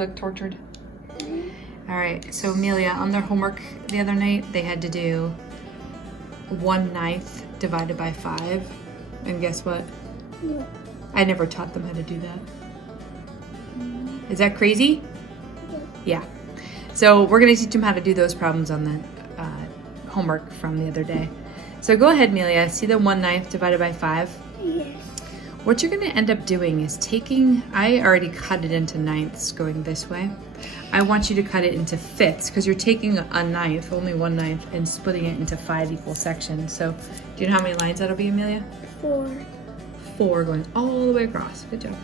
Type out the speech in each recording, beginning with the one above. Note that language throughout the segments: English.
look tortured. All right, so Amelia, on their homework the other night, they had to do 1/9 divided by 5. And guess what? Yeah. I never taught them how to do that. Is that crazy? Yeah. So we're gonna teach them how to do those problems on the homework from the other day. So go ahead, Amelia, see the 1/9 divided by 5? Yes. What you're gonna end up doing is taking, I already cut it into ninths going this way. I want you to cut it into fifths because you're taking a ninth, only 1/9, and splitting it into 5 equal sections. So do you know how many lines that'll be, Amelia? 4. 4 going all the way across. Good job.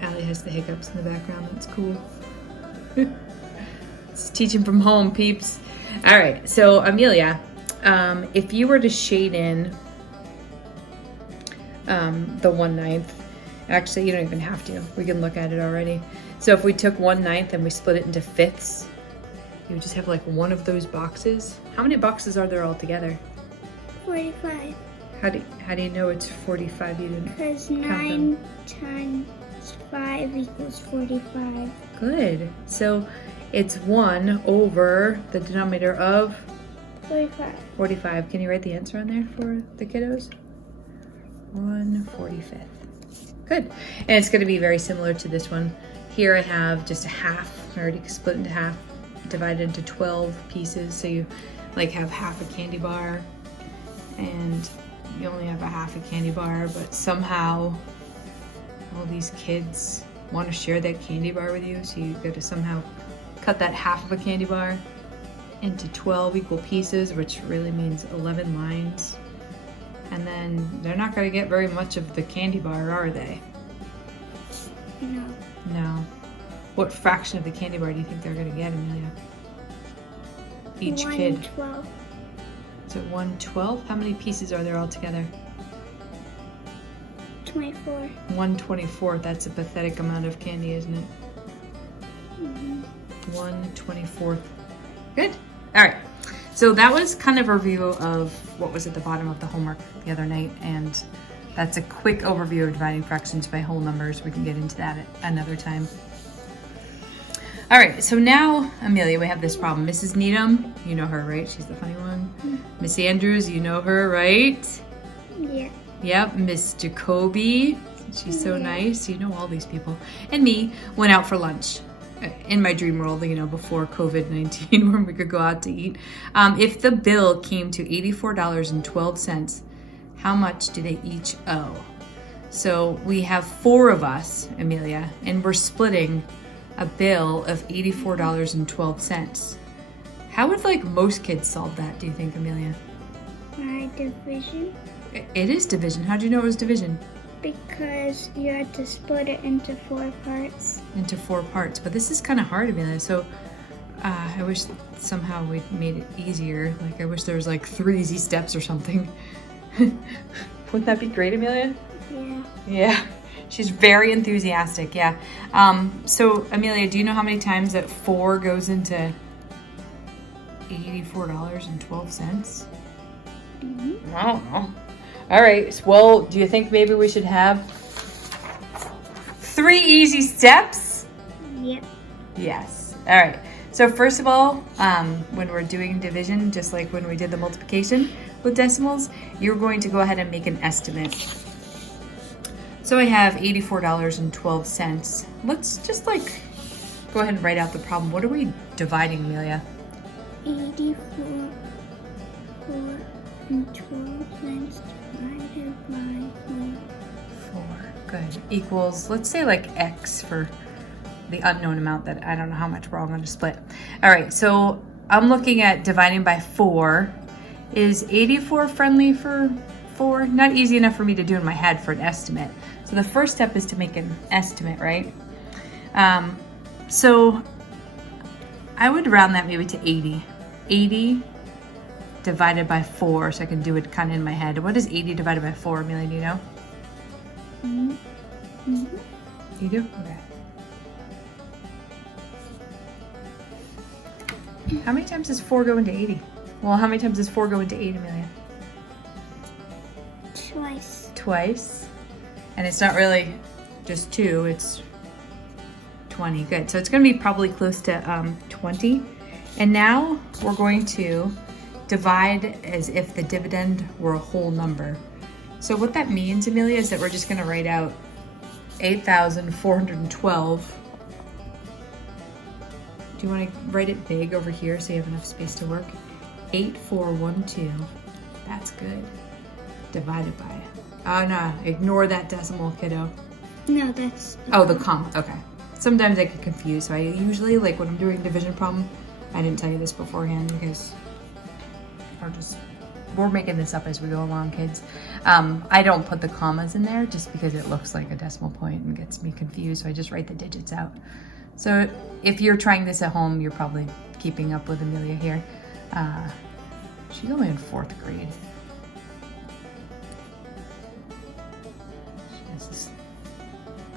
Allie has the hiccups in the background. That's cool. It's teaching from home, peeps. All right, so Amelia, if you were to shade in the 1/9, actually you don't even have to. We can look at it already. So if we took 1/9 and we split it into fifths, you would just have like one of those boxes. How many boxes are there altogether? 45. How do you know it's 45? You didn't Because count 9 them. times 5 equals 45. Good. So it's 1 over the denominator of 45. 45. Can you write the answer on there for the kiddos? 1/45. Good. And it's going to be very similar to this one. Here I have just a half. I already split into half, divided into 12 pieces. So you like have half a candy bar, and you only have a half a candy bar, but somehow all these kids want to share that candy bar with you. So you got to somehow cut that half of a candy bar into 12 equal pieces, which really means 11 lines. And then they're not going to get very much of the candy bar, are they? No. No. What fraction of the candy bar do you think they're going to get, Amelia? Each kid. 1/12. Is it 1/12? How many pieces are there altogether? 24. 1/24. That's a pathetic amount of candy, isn't it? Mhm. 1/24. Good. All right. So that was kind of a review of what was at the bottom of the homework the other night, and that's a quick overview of dividing fractions by whole numbers. We can get into that at another time. All right, so now, Amelia, we have this problem. Mrs. Needham, you know her, right? She's the funny one. Miss Andrews, you know her, right? Yeah. Yep, Miss Jacoby, she's so nice. You know all these people. And me went out for lunch in my dream world, you know, before COVID-19 when we could go out to eat. If the bill came to $84.12, how much do they each owe? So we have 4 of us, Amelia, and we're splitting a bill of $84.12. How would like most kids solve that, do you think, Amelia? By division. It is division. How do you know it was division? Because you had to split it into 4 parts. Into 4 parts. But this is kind of hard, Amelia. So I wish somehow we made it easier. Like I wish there was like 3 easy steps or something. Wouldn't that be great, Amelia? Yeah. Yeah. She's very enthusiastic. Yeah. So Amelia, do you know how many times that 4 goes into $84.12? Mhm. I don't know. All right. Well, do you think maybe we should have 3 easy steps? Yep. Yes. All right. So first of all, when we're doing division, just like when we did the multiplication with decimals, you're going to go ahead and make an estimate. So I have $84.12. Let's just like go ahead and write out the problem. What are we dividing, Amelia? 84 and 12 cents divided by 4. 4. Good. Equals, let's say like X for the unknown amount that I don't know how much we're all going to split. All right, so I'm looking at dividing by 4. Is 84 friendly for 4? Not easy enough for me to do in my head for an estimate. So the first step is to make an estimate, right? So I would round that maybe to 80. 80 divided by 4, so I can do it kind of in my head. What is 80 divided by 4, Amelia, do you know? Mm-hmm. You do? Okay. How many times does 4 go into 80? Well, how many times does 4 go into 8, Amelia? Twice. Twice. And it's not really just 2, it's 20. Good. So it's going to be probably close to 20. And now we're going to divide as if the dividend were a whole number. So what that means, Amelia, is that we're just going to write out 8,412. Do you want to write it big over here so you have enough space to work? 8412. That's good. Divided by. Oh no, ignore that decimal, kiddo. No, that's. Oh, the comma. Okay. Sometimes I get confused. So I usually, like when I'm doing a division problem, I didn't tell you this beforehand because we're making this up as we go along, kids. I don't put the commas in there just because it looks like a decimal point and gets me confused. So I just write the digits out. So if you're trying this at home, you're probably keeping up with Amelia here. She's only in 4th grade.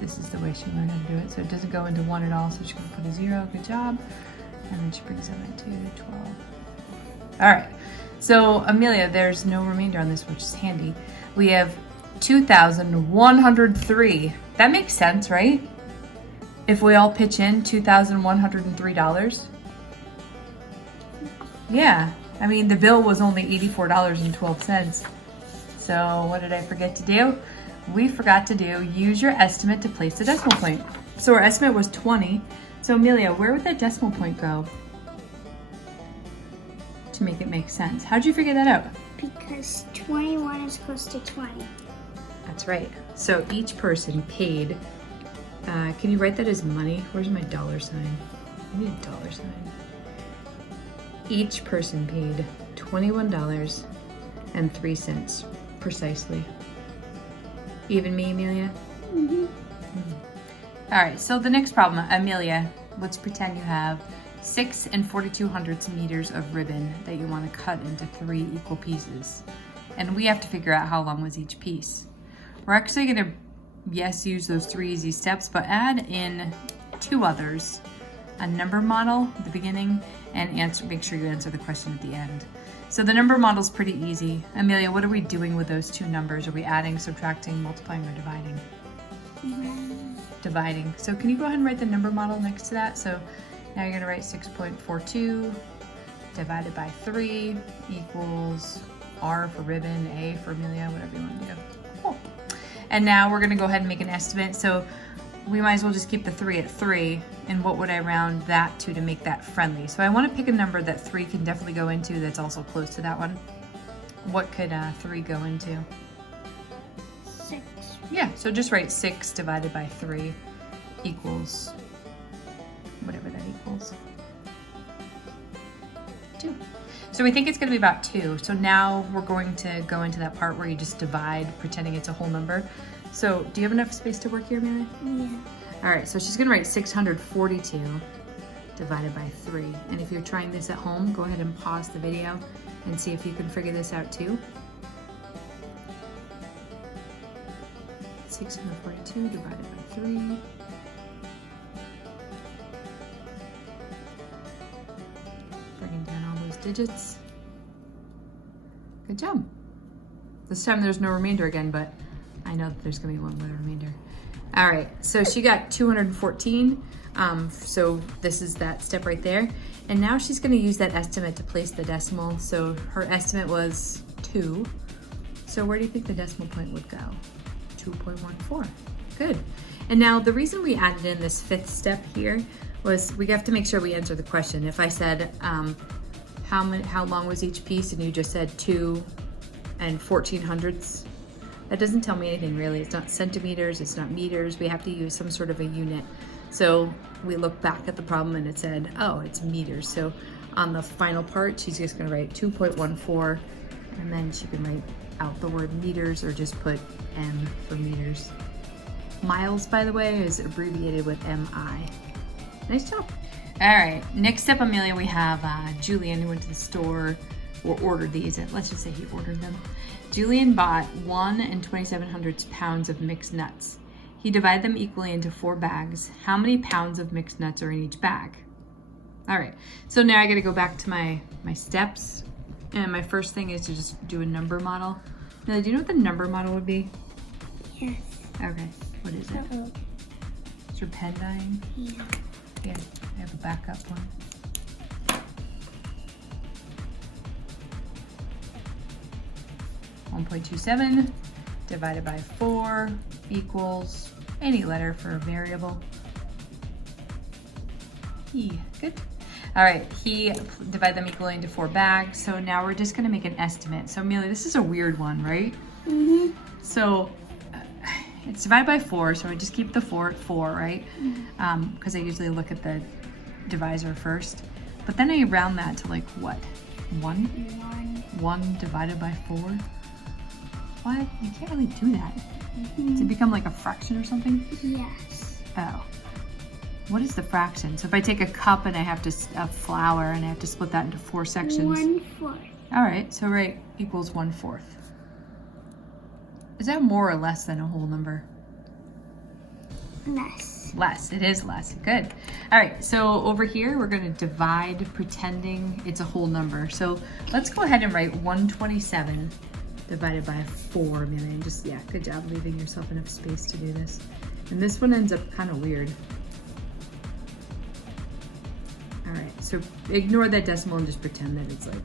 This is the way she learned how to do it. So it doesn't go into 1 at all. So she's gonna put a 0, good job. And then she brings them into 12. All right, so Amelia, there's no remainder on this, which is handy. We have 2,103. That makes sense, right? If we all pitch in $2,103. Yeah, I mean, the bill was only $84.12. So what did I forget to do? We forgot to use your estimate to place the decimal point. So our estimate was 20. So Amelia, where would that decimal point go to make it make sense? How'd you figure that out? Because 21 is close to 20. That's right. So each person paid, can you write that as money? Where's my dollar sign? I need a dollar sign. Each person paid $21.03 precisely. Even me, Amelia? Mm-hmm. All right, so the next problem, Amelia, let's pretend you have 6 42/100 meters of ribbon that you want to cut into 3 equal pieces. And we have to figure out how long was each piece. We're actually gonna, yes, use those 3 easy steps, but add in 2 others, a number model at the beginning, and make sure you answer the question at the end. So the number model is pretty easy. Amelia, what are we doing with those 2 numbers? Are we adding, subtracting, multiplying, or dividing? Dividing. So can you go ahead and write the number model next to that? So now you're gonna write 6.42 divided by 3 equals R for ribbon, A for Amelia, whatever you want to do. Cool. And now we're gonna go ahead and make an estimate. So we might as well just keep the 3 at 3. And what would I round that to make that friendly? So I want to pick a number that 3 can definitely go into that's also close to that one. What could 3 go into? 6. Yeah, so just write 6 divided by 3 equals whatever that equals. 2. So we think it's going to be about 2. So now we're going to go into that part where you just divide, pretending it's a whole number. So do you have enough space to work here, Amelia? Yeah. All right, so she's gonna write 642 divided by 3. And if you're trying this at home, go ahead and pause the video and see if you can figure this out too. 642 divided by 3. Bringing down all those digits. Good job. This time there's no remainder again, but I know that there's gonna be one with a remainder. All right, so she got 214. So this is that step right there. And now she's gonna use that estimate to place the decimal. So her estimate was 2. So where do you think the decimal point would go? 2.14. Good. And now the reason we added in this 5th step here was we have to make sure we answer the question. If I said, how long was each piece? And you just said 2 1400ths. That doesn't tell me anything really. It's not centimeters, it's not meters. We have to use some sort of a unit. So we look back at the problem and it said, oh, it's meters. So on the final part, she's just gonna write 2.14 and then she can write out the word meters or just put M for meters. Miles, by the way, is abbreviated with MI. Nice job. All right, next up, Amelia, we have Julian who went to the store or ordered these. Let's just say he ordered them. Julian bought 1 2/2700 pounds of mixed nuts. He divided them equally into 4 bags. How many pounds of mixed nuts are in each bag? All right, so now I gotta go back to my steps. And my first thing is to just do a number model. Now, do you know what the number model would be? Yes. Okay. What is it? Uh-oh. Is your pen dying? Yeah. Yeah, I have a backup one. .27 divided by 4 equals any letter for a variable. E. Good. All right, he divide them equally into 4 bags. So now we're just gonna make an estimate. So Amelia, this is a weird one, right? Mm-hmm. So it's divided by 4, so I just keep the 4 at 4, right? Because I usually look at the divisor first. But then I round that to like what? 1? 1 divided by 4? What? You can't really do that. Does it become like a fraction or something? Yes. Oh. What is the fraction? So if I take a cup and I have to, a flour, and I have to split that into 4 sections. 1/4. All right, so right equals 1/4. Is that more or less than a whole number? Less. Less, it is less, good. All right, so over here, we're gonna divide pretending it's a whole number. So let's go ahead and write 127 divided by 4 million. Just, yeah, good job leaving yourself enough space to do this. And this one ends up kind of weird. All right, so ignore that decimal and just pretend that it's like,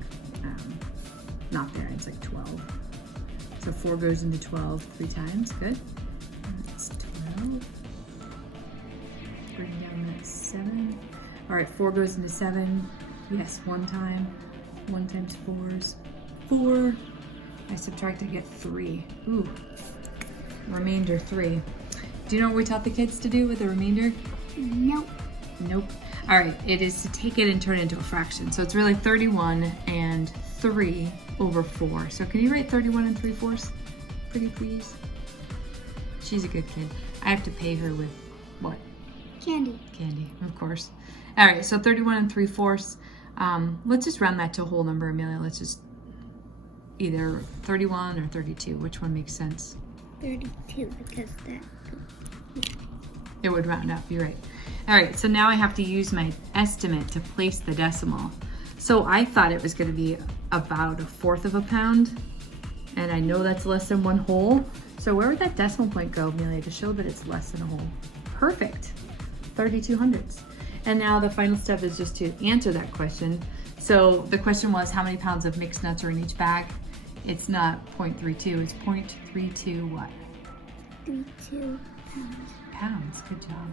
not there, it's like 12. So 4 goes into 12 3 times, good. That's 12. Bring down that 7. All right, 4 goes into 7. Yes, 1 time. 1 times 4 is 4. I subtract, I get 3. Ooh, remainder 3. Do you know what we taught the kids to do with the remainder? Nope. Nope. All right, it is to take it and turn it into a fraction. So it's really 31 and 3 over 4. So can you write 31 and 3/4? Pretty please. She's a good kid. I have to pay her with what? Candy. Candy, of course. All right, so 31 and 3/4. Let's just round that to a whole number, Amelia. Let's just either 31 or 32. Which one makes sense? 32, because that. It would round up, you're right. All right, so now I have to use my estimate to place the decimal. So I thought it was gonna be about 1/4 of a pound, and I know that's less than 1 whole. So where would that decimal point go, Amelia, to show that it's less than a whole? Perfect, 32 hundredths. And now the final step is just to answer that question. So the question was, how many pounds of mixed nuts are in each bag? It's not 0.32, it's 0.32 what? 32 pounds. Pounds, good job.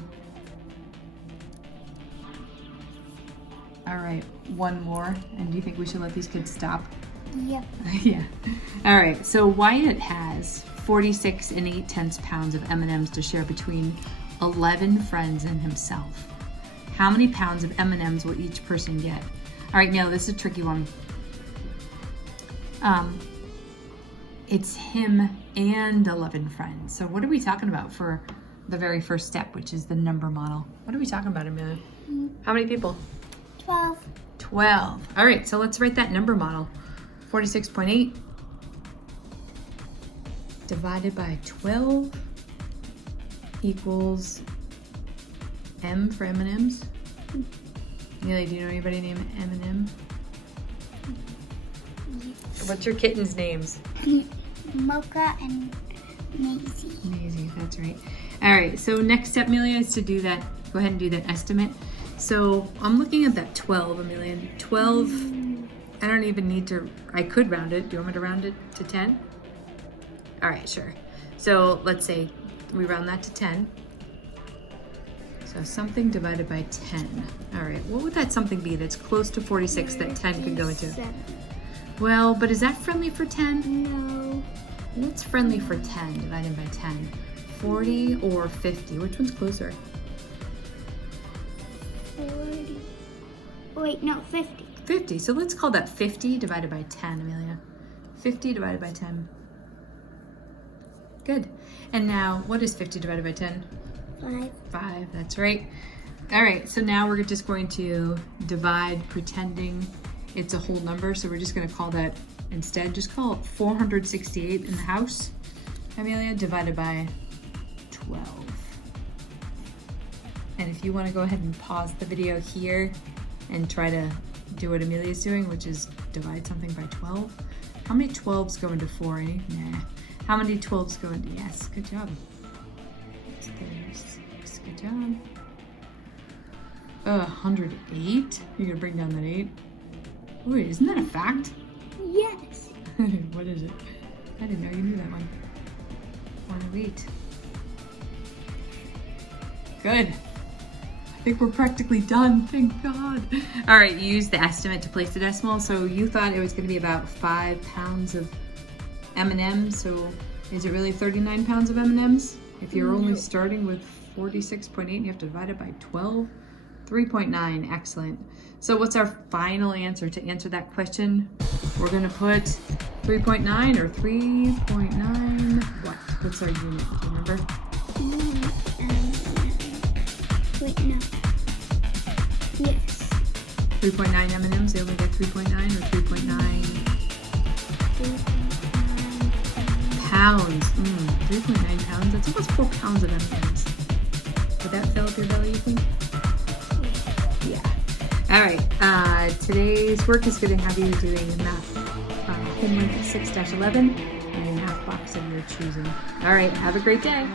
All right, one more. And do you think we should let these kids stop? Yep. Yeah. All right, so Wyatt has 46 8/10 pounds of M&Ms to share between 11 friends and himself. How many pounds of M&Ms will each person get? All right, Neil, this is a tricky one. It's him and 11 friends. So what are we talking about for the very first step, which is the number model? What are we talking about, Amelia? How many people? 12. 12. All right, so let's write that number model. 46.8 divided by 12 equals M for M&Ms. Neely, do you know anybody named M&M? What's your kitten's names? Mocha and Maisie. Maisie, that's right. All right, so next step, Amelia, is to do that. Go ahead and do that estimate. So I'm looking at that 12, Amelia. 12, I don't even need to, I could round it. Do you want me to round it to 10? All right, sure. So let's say we round that to 10. So something divided by 10. All right, what would that something be that's close to 46 that 10 could go into? 7. Well, but is that friendly for 10? No. What's friendly for 10 divided by 10? 40 or 50? Which one's closer? 40. Wait, no, 50. 50. So let's call that 50 divided by 10, Amelia. 50 divided by 10. Good. And now, what is 50 divided by 10? 5. 5, that's right. All right, so now we're just going to divide pretending it's a whole number. So we're just gonna call that, instead, just call it 468 in the house, Amelia, divided by 12. And if you wanna go ahead and pause the video here and try to do what Amelia's doing, which is divide something by 12. How many 12s go into 4, eh? Nah. How many 12s go into, yes, good job. There's 6. Good job. 108? You're gonna bring down that 8? Wait, isn't that a fact? Yes. What is it? I didn't know you knew that one. 108. Good. I think we're practically done. Thank God. All right, you used the estimate to place the decimal. So you thought it was going to be about 5 pounds of M&Ms. So is it really 39 pounds of M&Ms? If you're only starting with 46.8 and you have to divide it by 12? 3.9. Excellent. So what's our final answer to answer that question? We're going to put 3.9 or 3.9 what? What's our unit? Do you remember? Wait, no. Yes. 3.9 M&Ms, they only get 3.9 or 3.9 pounds. 3.9 pounds, that's almost 4 pounds of M&Ms. Would that fill up your belly, you think? Yeah. All right, today's work is going to have you doing math homework 6-11 in a math box of your choosing. All right, have a great day.